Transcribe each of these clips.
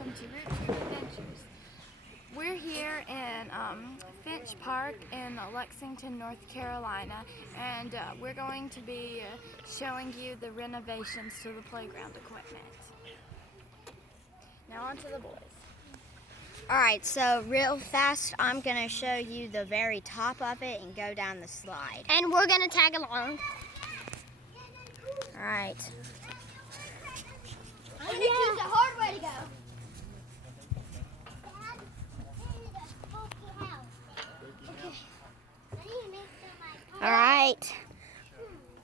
welcome to Roop Adventures. We're here in Finch Park in Lexington, North Carolina, and we're going to be showing you the renovations to the playground equipment. Now on to the boys. Alright, so real fast, I'm going to show you the very top of it and go down the slide. And we're going to tag along. Alright. I'm going to choose the hard way to go. Alright.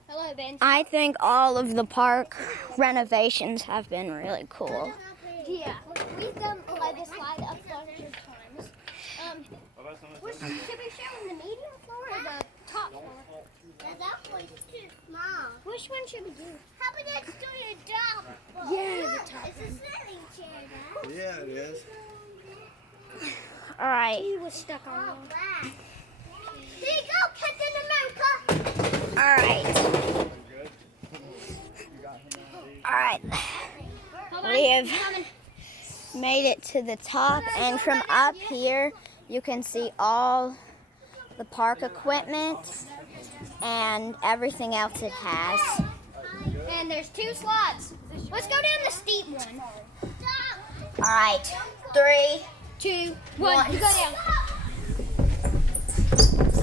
Hello, Ben. I think all of the park renovations have been really cool. Yeah, we've done this slide up a bunch of times. Should we show them the medium floor or the top floor? That one's too small. Which one should we do? How about let's do the top? Yeah, the top It's a sitting chair now. Yeah, it is. Alright. He was stuck on Oh, one. black. Here you go, Captain America. Alright. Alright. We have made it to the top, and from up here you can see all the park equipment and everything else it has. And there's 2 slots. Let's go down the steep one. Alright, 3, 2, 1. You go down.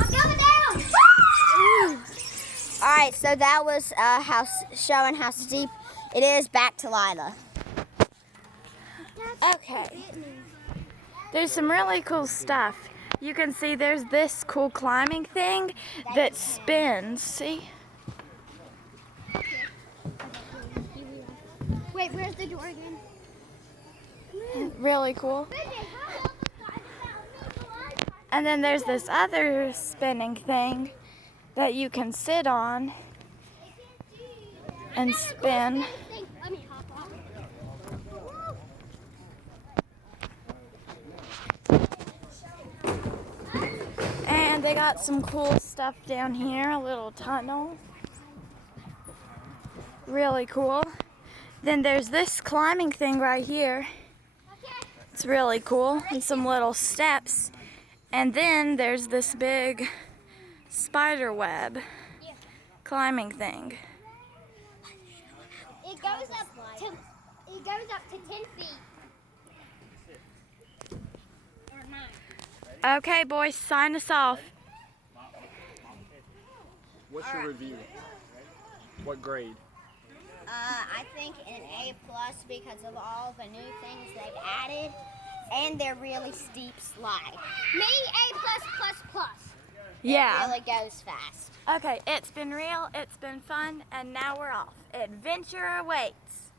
I'm going down. Alright, so that was showing how steep it is. Back to Lila. Okay. There's some really cool stuff. You can see there's this cool climbing thing that spins. See? Wait, where's the door again? Really cool. And then there's this other spinning thing that you can sit on and spin. Let me hop off. And they got some cool stuff down here, a little tunnel. Really cool. Then there's this climbing thing right here. It's really cool. And some little steps. And then there's this big spider web climbing thing. It goes up to 10 feet. Or 9. Okay, boys, sign us off. What's your review? What grade? I think an A+ because of all the new things they've added, and their really steep slide. Me, A+++. Yeah. It really goes fast. Okay, it's been real, it's been fun, and now we're off. Adventure awaits.